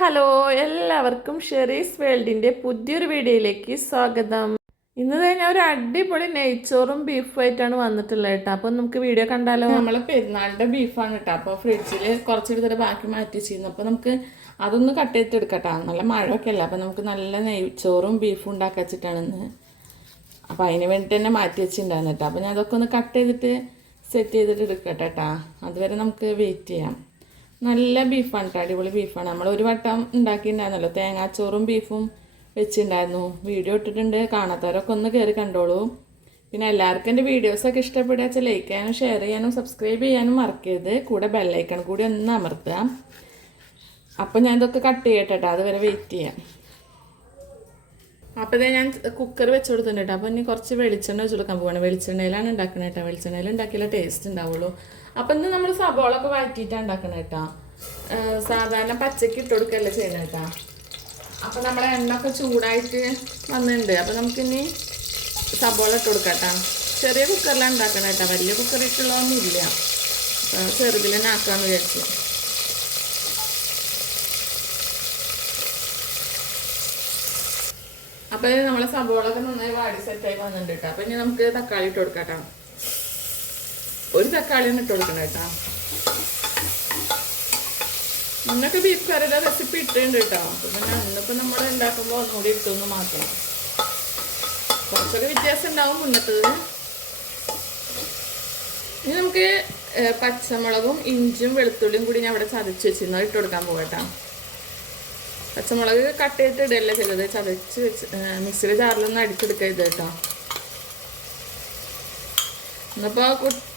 Hello എല്ലാവർക്കും Sherry's വേൾഡിന്റെ പുതിയൊരു വീഡിയോയിലേക്ക് സ്വാഗതം. ഇന്ന് തന്നെ ഒരു അടിപൊളി നെയ്ച്ചോറും ബീഫും ആയിട്ടാണ് വന്നിട്ടുള്ളത് കേട്ടോ. അപ്പോൾ നമുക്ക് വീഡിയോ കണ്ടാലോ? നമ്മളെ പെരുന്നാളിന്റെ ബീഫാണ് കേട്ടോ. അപ്പോൾ ഫ്രിഡ്ജിൽ കുറച്ചെടുത്തിട്ട് ബാക്കി മാറ്റി ചെയ്യുന്നു അപ്പോൾ നമുക്ക് അതൊന്ന് കട്ട് ചെയ്തിട്ട് എടുക്കട്ടോ. നല്ല മഴയൊക്കെ അല്ല? അപ്പോൾ നമുക്ക് നല്ല നെയ്ച്ചോറും ബീഫും ഉണ്ടാക്കി വെച്ചിട്ടാണ് ഇന്ന്. അപ്പോൾ അതിന് വേണ്ടി തന്നെ മാറ്റി വെച്ചിട്ടുണ്ടായിരുന്നു കേട്ടോ. അപ്പോൾ ഞാൻ അതൊക്കെ ഒന്ന് കട്ട് ചെയ്തിട്ട് സെറ്റ് ചെയ്തിട്ട് എടുക്കട്ടെ കേട്ടോ. അതുവരെ നമുക്ക് വെയിറ്റ് ചെയ്യാം. നല്ല ബീഫാണ് കേട്ടോ അടിപൊളി ബീഫാണ്. നമ്മൾ ഒരു വട്ടം ഉണ്ടാക്കിയിട്ടുണ്ടായിരുന്നല്ലോ തേങ്ങാച്ചോറും ബീഫും വെച്ചിട്ടുണ്ടായിരുന്നു. വീഡിയോ ഇട്ടിട്ടുണ്ട് കാണാത്തവരൊക്കെ ഒന്ന് കയറി കണ്ടോളൂ. പിന്നെ എല്ലാവർക്കും എന്റെ വീഡിയോസൊക്കെ ഇഷ്ടപ്പെടുക വെച്ചാൽ ലൈക്ക് ചെയ്യാനും ഷെയർ ചെയ്യാനും സബ്സ്ക്രൈബ് ചെയ്യാനും മറക്കരുത്. കൂടെ ബെല്ലൈക്കൺ കൂടി ഒന്ന് അമർത്തുക. അപ്പോൾ ഞാൻ ഇതൊക്കെ കട്ട് ചെയ്യട്ടെ കേട്ടോ അതുവരെ വെയിറ്റ് ചെയ്യാം. അപ്പോൾ ഇതേ ഞാൻ കുക്കർ വെച്ച് കൊടുത്തിട്ടുണ്ട് അപ്പോൾ ഇനി കുറച്ച് വെളിച്ചെണ്ണ വെച്ച് കൊടുക്കാൻ പോവാണ്. വെളിച്ചെണ്ണയിലാണ് ഉണ്ടാക്കുന്നത് കേട്ടോ വെളിച്ചെണ്ണയിൽ ഉണ്ടാക്കിയാലേ ടേസ്റ്റ് ഉണ്ടാവുള്ളൂ. അപ്പോൾ ഇന്ന് നമ്മൾ സബോളൊക്കെ വഴറ്റിയിട്ടാണ് ഉണ്ടാക്കുന്നത് കേട്ടോ ഏഹ് സാധാരണ പച്ചക്ക് ഇട്ട് കൊടുക്കല്ലേ ചെയ്യണ കേട്ടോ അപ്പോൾ നമ്മളെ എണ്ണ ഒക്കെ ചൂടായിട്ട് വന്നിട്ടുണ്ട് അപ്പോൾ നമുക്കിനി സബോള ഇട്ട് കൊടുക്കട്ടാ ചെറിയ കുക്കറിലാണ് ഉണ്ടാക്കണം കേട്ടോ വലിയ കുക്കർ ഇട്ടുള്ളതൊന്നും ഇല്ല. ചെറുതിൽ തന്നെ ആക്കാമെന്ന് വിചാരിച്ചു. അപ്പോൾ നമ്മളെ സബോളൊക്കെ നന്നായി വാടി സെറ്റായി വന്നിട്ടുണ്ട് കേട്ടോ അപ്പോൾ ഇനി നമുക്ക് തക്കാളി ഇട്ട് കൊടുക്കാം ഒരു തക്കാളിയാണ് ഇട്ട് കൊടുക്കണം കേട്ടോ. ഇന്നൊക്കെ ബീഫ് കറിയുടെ റെസിപ്പി ഇട്ടിട്ടുണ്ട് കേട്ടോ. അപ്പോൾ പിന്നെ ഇന്നിപ്പോൾ നമ്മൾ ഉണ്ടാക്കുമ്പോൾ ഒന്നുകൂടി ഇട്ടൊന്ന് മാത്രം കുറച്ചൊക്കെ വ്യത്യാസം ഉണ്ടാവും മുന്നത്തത്. ഇനി നമുക്ക് പച്ചമുളകും ഇഞ്ചും വെളുത്തുള്ളിയും കൂടി ഞാൻ ഇവിടെ ചതച്ച് വെച്ചിരുന്നു. അത് ഇട്ട് കൊടുക്കാൻ പോകട്ടോ പച്ചമുളക് കട്ട് ചെയ്തിട്ട് ഇടല്ലേ ചെയ്തത് ചതച്ച് വെച്ച് മിക്സിയിൽ ജാറിലൊന്നും അടിച്ചെടുക്കരുത് കേട്ടോ. ഇന്നിപ്പോൾ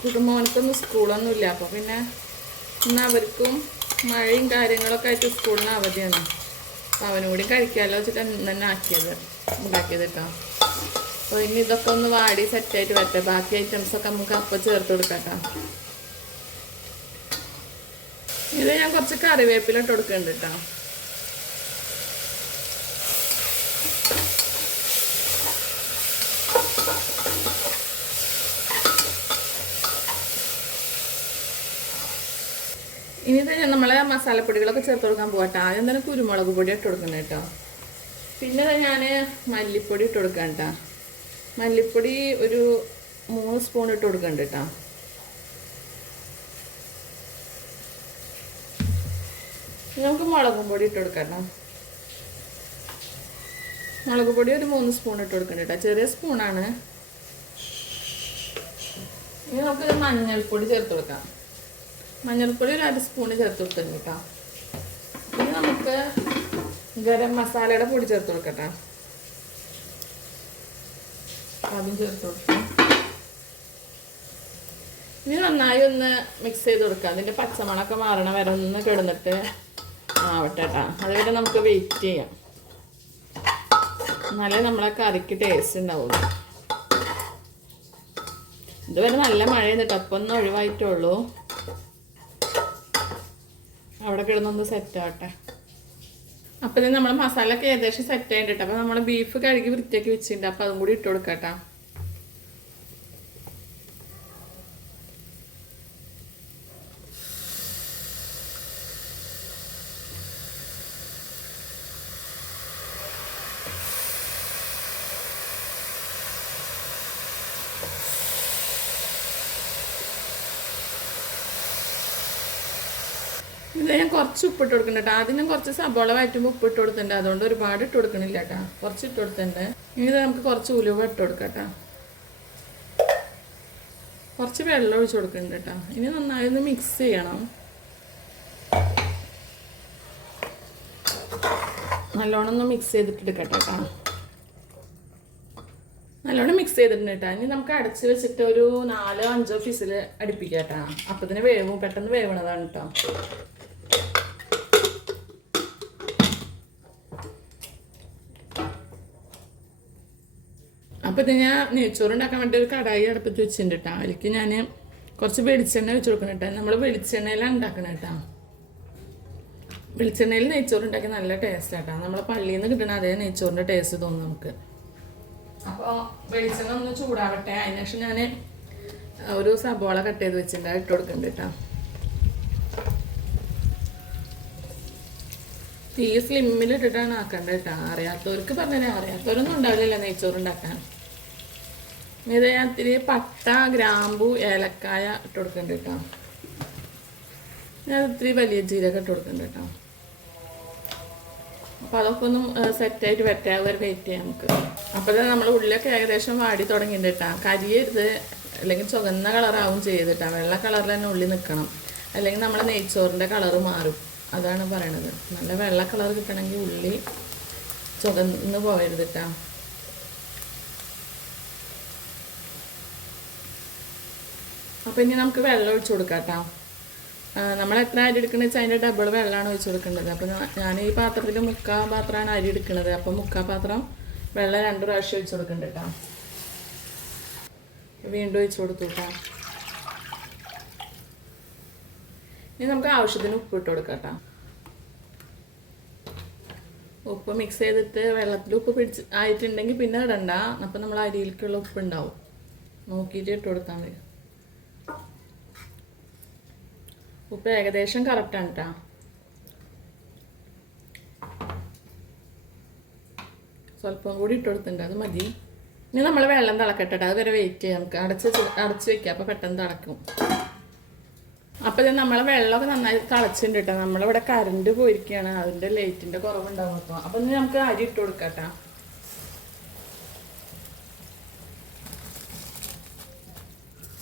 കുടുംബോനക്കൊന്നും സ്കൂളൊന്നും ഇല്ല അപ്പോൾ പിന്നെ ഇന്ന് അവർക്കും മഴയും കാര്യങ്ങളൊക്കെ ആയിട്ട് സ്കൂളിന് അവധിയാണ്. അപ്പോൾ അവനോടും കഴിക്കാമല്ലോ വെച്ചിട്ട് തന്നെ ആക്കിയത് ഉണ്ടാക്കിയത് കേട്ടോ അപ്പോൾ ഇനി ഇതൊക്കെ ഒന്ന് വാടി സെറ്റായിട്ട് വരട്ടെ. ബാക്കി ഐറ്റംസ് ഒക്കെ നമുക്ക് അപ്പം ചേർത്ത് കൊടുക്കാം ഇത് ഞാൻ കുറച്ച് കറിവേപ്പില ഇട്ട് കൊടുക്കുന്നുണ്ട് കേട്ടോ ഇനി തന്നെ നമ്മളെ മസാലപ്പൊടികളൊക്കെ ചേർത്ത് കൊടുക്കാൻ പോകട്ടെ ആദ്യം തന്നെ കുരുമുളക് പൊടി ഇട്ട് കൊടുക്കണം കേട്ടോ. പിന്നെ ഞാൻ മല്ലിപ്പൊടി ഇട്ട് കൊടുക്കാം കേട്ടോ. മല്ലിപ്പൊടി ഒരു മൂന്ന് സ്പൂൺ ഇട്ട് കൊടുക്കണ്ട കേട്ടോ. നമുക്ക് മുളകും പൊടി ഇട്ട് കൊടുക്കാം മുളക് പൊടി ഒരു മൂന്ന് സ്പൂൺ ഇട്ട് കൊടുക്കണം കേട്ടോ. ചെറിയ സ്പൂണാണ് ഇനി നമുക്ക് മഞ്ഞൾപ്പൊടി ചേർത്ത് കൊടുക്കാം. മഞ്ഞൾപ്പൊടി ഒരു അര സ്പൂണ് ചേർത്ത് കൊടുത്തിട്ടുണ്ട് കേട്ടോ ഇനി നമുക്ക് ഗരം മസാലയുടെ പൊടി ചേർത്ത് കൊടുക്കട്ടെ. അതും ചേർത്ത് കൊടുക്കാം. ഇനി നന്നായി ഒന്ന് മിക്സ് ചെയ്ത് കൊടുക്കുക അതിന്റെ പച്ചമണമൊക്കെ മാറണ വരെ ഒന്ന് കിടന്നിട്ട് ആവട്ടെ കേട്ടോ അതുവരെ നമുക്ക് വെയിറ്റ് ചെയ്യാം. എന്നാലേ നമ്മളെ കറിക്ക് ടേസ്റ്റ് ഉണ്ടാവുള്ളൂ. ഇതുവരെ നല്ല മഴ ചെയ്തിട്ട് അപ്പം ഒന്ന് ഒഴിവായിട്ടുള്ളൂ. അവിടെ കിടന്നൊന്ന് സെറ്റ് ആവട്ടെ. അപ്പൊ ഇത് നമ്മൾ മസാലയൊക്കെ ഏകദേശം സെറ്റ് ആയിട്ടുണ്ട് അപ്പോൾ നമ്മൾ ബീഫ് കഴുകി വൃത്തിയാക്കി വെച്ചിട്ടുണ്ട്. അപ്പോൾ അതും കൂടി ഇട്ട് കൊടുക്കട്ടോ. ഇത് ഞാൻ കുറച്ച് ഉപ്പിട്ട് കൊടുക്കുന്നുണ്ട് കേട്ടോ ആദ്യം കുറച്ച് സബോള വയറ്റുമ്പോൾ ഉപ്പിട്ട് കൊടുത്തിട്ടുണ്ട്. അതുകൊണ്ട് ഒരുപാട് ഇട്ട് കൊടുക്കണില്ല കേട്ടോ കുറച്ച് ഇട്ട് കൊടുത്തിട്ടുണ്ട്. ഇനി നമുക്ക് കുറച്ച് ഉലുവ ഇട്ട് കൊടുക്കാം കുറച്ച് വെള്ളം ഒഴിച്ച് കൊടുക്കുന്നുണ്ട് കേട്ടോ ഇനി നന്നായി ഒന്ന് മിക്സ് ചെയ്യണം. നല്ലോണം ഒന്ന് മിക്സ് ചെയ്തിട്ട് എടുക്കട്ടെ കേട്ടോ നല്ലോണം മിക്സ് ചെയ്തിട്ടുണ്ട് കേട്ടോ ഇനി നമുക്ക് അടച്ച് വെച്ചിട്ട് ഒരു നാലോ അഞ്ചോ ഫിസിൽ അടുപ്പിക്കാം കേട്ടോ അപ്പത്തിന് വേവും പെട്ടെന്ന് വേവണതാണ് കേട്ടോ അപ്പോൾ ഇത് ഞാൻ നെയ്ച്ചോറ് ഉണ്ടാക്കാൻ വേണ്ടി ഒരു കടായി അടുപ്പത്ത് വെച്ചിട്ടുണ്ട് കേട്ടോ അതിലേക്ക് ഞാൻ കുറച്ച് വെളിച്ചെണ്ണ വെച്ച് കൊടുക്കണം കേട്ടോ നമ്മൾ വെളിച്ചെണ്ണയിലാണ് ഉണ്ടാക്കണം കേട്ടോ വെളിച്ചെണ്ണയിൽ നെയ്ച്ചോറ് ഉണ്ടാക്കി നല്ല ടേസ്റ്റ് കേട്ടോ നമ്മളെ പള്ളിയിൽ നിന്ന് കിട്ടണ അതേ നെയ്ച്ചോറിന്റെ ടേസ്റ്റ് തോന്നും നമുക്ക്. അപ്പോൾ വെളിച്ചെണ്ണ ഒന്ന് ചൂടാവട്ടെ. അതിനുശേഷം ഞാൻ ഒരു സബോള കട്ട് ചെയ്ത് വെച്ചിട്ടുണ്ട്. ഇട്ട് കൊടുക്കുന്നുണ്ട് കേട്ടോ തീ സ്ലിമ്മിലിട്ടിട്ടാണ് ആക്കേണ്ടത് കേട്ടോ അറിയാത്തവർക്ക് പറഞ്ഞാൽ അറിയാത്തവരൊന്നും ഉണ്ടാവില്ലല്ലോ നെയ്ച്ചോറ് ഉണ്ടാക്കാൻ. ഇത് ഞാൻ ഇത്തിരി പട്ട ഗ്രാമ്പു ഏലക്കായ ഇട്ട് കൊടുക്കുന്നുണ്ട് കേട്ടോ. ഞാൻ ഇത്തിരി വലിയ ജീരകം ഇട്ട് കൊടുക്കുന്നുണ്ട് കേട്ടോ. അപ്പം അതൊക്കെ ഒന്നും സെറ്റായിട്ട് വെറ്റാതെ വരെ വെയിറ്റ് ചെയ്യാം നമുക്ക്. അപ്പോൾ നമ്മൾ ഉള്ളിലൊക്കെ ഏകദേശം വാടി തുടങ്ങിയിട്ടുണ്ട് കേട്ടോ. കരിയരുത് അല്ലെങ്കിൽ ചുവന്ന കളറാവും ചെയ്തിട്ടാ വെള്ള കളറിൽ തന്നെ ഉള്ളി നിൽക്കണം അല്ലെങ്കിൽ നമ്മൾ നെയ്ച്ചോറിന്റെ കളറ് മാറും. അതാണ് പറയണത്. നല്ല വെള്ള കളർ കിട്ടണമെങ്കിൽ ഉള്ളി ചുവന്ന് പോകരുത് കേട്ടോ. അപ്പോൾ ഇനി നമുക്ക് വെള്ളം ഒഴിച്ചു കൊടുക്കാം കേട്ടോ നമ്മൾ എത്ര അരി എടുക്കണമെന്ന് വെച്ചാൽ അതിന്റെ ഡബിൾ വെള്ളമാണ് ഒഴിച്ചു കൊടുക്കേണ്ടത്. അപ്പോൾ ഞാൻ ഈ പാത്രത്തിൽ മുക്കാ പാത്രമാണ് അരി എടുക്കുന്നത് അപ്പോൾ മുക്കാ പാത്രം വെള്ളം രണ്ട് പ്രാവശ്യം ഒഴിച്ചു കൊടുക്കുന്നുണ്ട് കേട്ടോ വീണ്ടും ഒഴിച്ചു കൊടുത്തു കേട്ടോ ഇനി നമുക്ക് ആവശ്യത്തിന് ഉപ്പ് ഇട്ട് കൊടുക്കാം കേട്ടോ ഉപ്പ് മിക്സ് ചെയ്തിട്ട് വെള്ളത്തിൽ ഉപ്പ് പിടിച്ച് ആയിട്ടുണ്ടെങ്കിൽ പിന്നെ ഇടണ്ട. അപ്പം നമ്മൾ അരിയിലേക്കുള്ള ഉപ്പ് ഉണ്ടാവും. നോക്കിയിട്ട് ഇട്ട് കൊടുത്താൽ മതി. ഉപ്പ് ഏകദേശം കറക്റ്റാണ് കേട്ടോ സ്വല്പം കൂടി ഇട്ട് അത് മതി. ഇനി നമ്മൾ വെള്ളം തിളക്കട്ടെ അത് വരെ വെയിറ്റ് ചെയ്യാം. നമുക്ക് അടച്ച് അടച്ച് വെക്കാം. അപ്പോൾ പെട്ടെന്ന് തിളക്കും. അപ്പോൾ ഇത് നമ്മളെ വെള്ളമൊക്കെ നന്നായി തിളച്ചിട്ടുണ്ട് കേട്ടോ നമ്മളിവിടെ കറണ്ട് പോയിരിക്കുകയാണ് അതിന്റെ ലൈറ്റിന്റെ കുറവുണ്ടാവും അപ്പോൾ അപ്പോൾ ഇനി നമുക്ക് അരി ഇട്ട് കൊടുക്കാം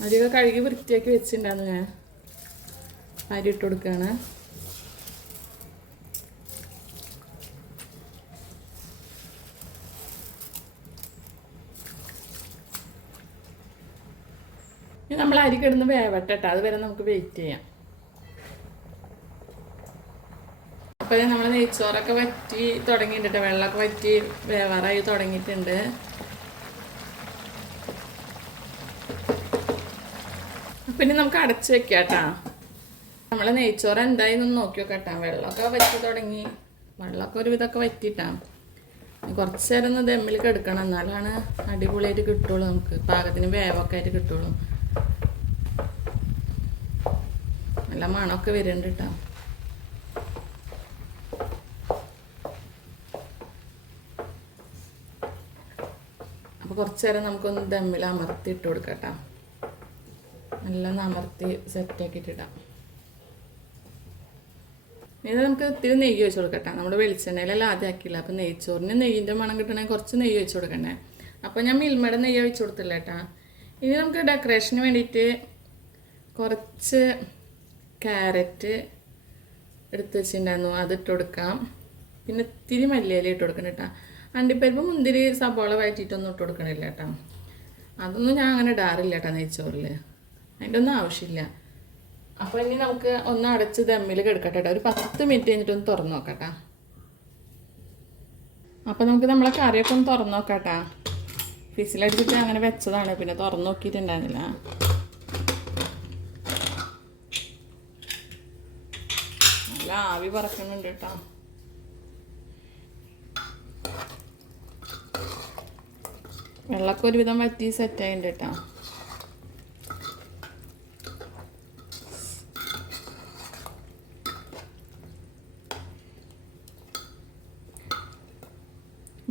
അരിയൊക്കെ കഴുകി വൃത്തിയാക്കി വെച്ചിട്ടുണ്ടായിരുന്നു ഞാൻ. അരി ഇട്ട് കൊടുക്കുകയാണ്. ഇനി നമ്മൾ അരി കിടന്ന് വേവട്ടെ ട്ടോ. അതുവരെ നമുക്ക് വെയിറ്റ് ചെയ്യാം. അപ്പോൾ നമ്മൾ നെയ്ച്ചോറൊക്കെ വറ്റി തുടങ്ങിയിട്ടുണ്ട് വെള്ളമൊക്കെ വറ്റി വേവാറായി തുടങ്ങിയിട്ടുണ്ട്. പിന്നെ നമുക്ക് അടച്ച് വെക്കാം കേട്ടോ നമ്മളെ നെയ്ച്ചോറ് എന്തായെന്ന് നോക്കി നോക്കട്ടാ വെള്ളമൊക്കെ വറ്റി തുടങ്ങി. വെള്ളമൊക്കെ ഒരു വിധമൊക്കെ വറ്റിട്ടാ കുറച്ച് നേരം ഒന്ന് ദമ്മിൽ കെടുക്കണം. എന്നാലാണ് അടിപൊളിയായിട്ട് കിട്ടുള്ളൂ നമുക്ക്. പാകത്തിന് വേവൊക്കെ ആയിട്ട് കിട്ടുള്ളൂ. നല്ല മണമൊക്കെ വരുന്നുണ്ട് കേട്ടോ അപ്പോൾ കുറച്ച് നേരം നമുക്കൊന്ന് ദമ്മിൽ അമർത്തി ഇട്ട് കൊടുക്കട്ടോ. കേട്ടോ നല്ല ഒന്ന് അമർത്തി സെറ്റാക്കിയിട്ടിടാം ഇത് നമുക്ക് ഇത്തിരി നെയ്യ് ഒഴിച്ച് കൊടുക്കട്ടെ. നമ്മുടെ വെളിച്ചെണ്ണയിലെല്ലാം ആദ്യം ആക്കിയില്ല? അപ്പം നെയ്ച്ചോറിന് നെയ്യിന്റെ മണം കിട്ടണമെങ്കിൽ കുറച്ച് നെയ്യ് ഒഴിച്ച് കൊടുക്കണേ അപ്പോൾ ഞാൻ മിൽമയുടെ നെയ്യ് ഒഴിച്ച് കൊടുത്തില്ല കേട്ടാ. ഇനി നമുക്ക് ഡെക്കറേഷന് വേണ്ടിയിട്ട് കുറച്ച് ക്യാരറ്റ് എടുത്ത് വെച്ചിട്ടുണ്ടായിരുന്നു. അത് ഇട്ട് കൊടുക്കാം. പിന്നെ ഇത്തിരി മല്ലിയില ഇട്ട് കൊടുക്കണം കേട്ടോ. അണ്ടിപ്പരിപ്പ് മുന്തിരി സബോള വഴറ്റിയിട്ടൊന്നും ഇട്ട് കൊടുക്കണില്ല കേട്ടോ. അതൊന്നും ഞാൻ അങ്ങനെ ഇടാറില്ല കേട്ടോ നെയ്ച്ചോറിൽ അതിന്റെ ഒന്നും ആവശ്യമില്ല. അപ്പോൾ ഇനി നമുക്ക് ഒന്ന് അടച്ച് ദമ്മിൽ കിടക്കട്ടെ ഒരു പത്ത് മിനിറ്റ് കഴിഞ്ഞിട്ട് ഒന്ന് തുറന്ന് നോക്കട്ടാ. അപ്പോൾ നമുക്ക് നമ്മളെ കറിയൊക്കെ ഒന്ന് തുറന്ന് നോക്കട്ടെ. ഫിസിലടിച്ചിട്ട് അങ്ങനെ വെച്ചതാണ്. പിന്നെ തുറന്നു നോക്കിയിട്ടുണ്ടായിരുന്നില്ല. നല്ല ആവി പറക്കുന്നുണ്ട് കേട്ടോ വെള്ളമൊക്കെ ഒരുവിധം വറ്റി സെറ്റായിട്ടുണ്ട് കേട്ടോ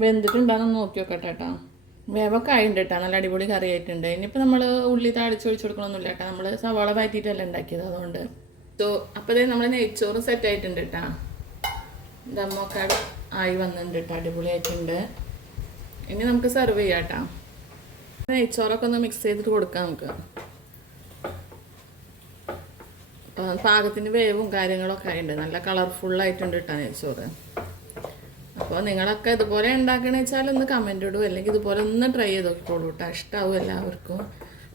വെന്തിട്ടുണ്ടാന്ന് നോക്കി നോക്കട്ടെ കേട്ടോ വേവൊക്കെ ആയിട്ടുണ്ട് കേട്ടോ നല്ല അടിപൊളി കറി ആയിട്ടുണ്ട് ഇനിയിപ്പോൾ നമ്മൾ ഉള്ളി താളിച്ചൊഴിച്ച് കൊടുക്കണമൊന്നുമില്ല കേട്ടോ നമ്മൾ സവാള വഴറ്റിയിട്ടല്ല ഉണ്ടാക്കിയത് അതുകൊണ്ട്. സോ അപ്പോൾ നമ്മൾ നെയ്ച്ചോറും സെറ്റ് ആയിട്ടുണ്ട് കേട്ടോ ദമ്മൊക്കെ ആയി വന്നിട്ടുണ്ട് കേട്ടോ അടിപൊളി ആയിട്ടുണ്ട് ഇനി നമുക്ക് സെർവ് ചെയ്യാം കേട്ടോ നെയ്ച്ചോറൊക്കെ ഒന്ന് മിക്സ് ചെയ്തിട്ട് കൊടുക്കാം നമുക്ക്. പാകത്തിന് വേവും കാര്യങ്ങളൊക്കെ ആയിട്ടുണ്ട്. നല്ല കളർഫുള്ളായിട്ടുണ്ട് കേട്ടോ നെയ്ച്ചോറ്. അപ്പോൾ നിങ്ങളൊക്കെ ഇതുപോലെ ഉണ്ടാക്കണമെന്ന് വെച്ചാൽ ഒന്ന് കമന്റ് ഇടും. അല്ലെങ്കിൽ ഇതുപോലെ ഒന്ന് ട്രൈ ചെയ്ത് നോക്കിക്കോളൂ കേട്ടോ ഇഷ്ടമാവും എല്ലാവർക്കും.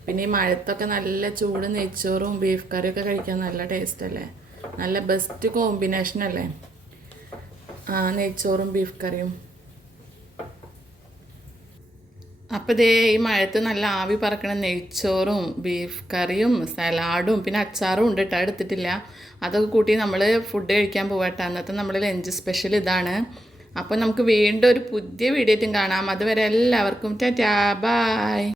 പിന്നെ ഈ മഴത്തൊക്കെ നല്ല ചൂട് നെയ്ച്ചോറും ബീഫ് കറിയൊക്കെ കഴിക്കാൻ നല്ല ടേസ്റ്റ് അല്ലേ? നല്ല ബെസ്റ്റ് കോമ്പിനേഷൻ അല്ലേ? ആ നെയ്ച്ചോറും ബീഫ് കറിയും അപ്പോൾ ഇതേ ഈ മഴത്ത് നല്ല ആവി പറക്കണ നെയ്ച്ചോറും ബീഫ് കറിയും സലാഡും പിന്നെ അച്ചാറും ഉണ്ട് കേട്ടോ എടുത്തിട്ടില്ല. അതൊക്കെ കൂട്ടി നമ്മൾ ഫുഡ് കഴിക്കാൻ പോകട്ടെ അന്നത്തെ നമ്മൾ ലഞ്ച് സ്പെഷ്യൽ ഇതാണ്. അപ്പോൾ നമുക്ക് വീണ്ടും ഒരു പുതിയ വീഡിയോറ്റും കാണാം. അതുവരെ എല്ലാവർക്കും ടാറ്റാ ബായ്.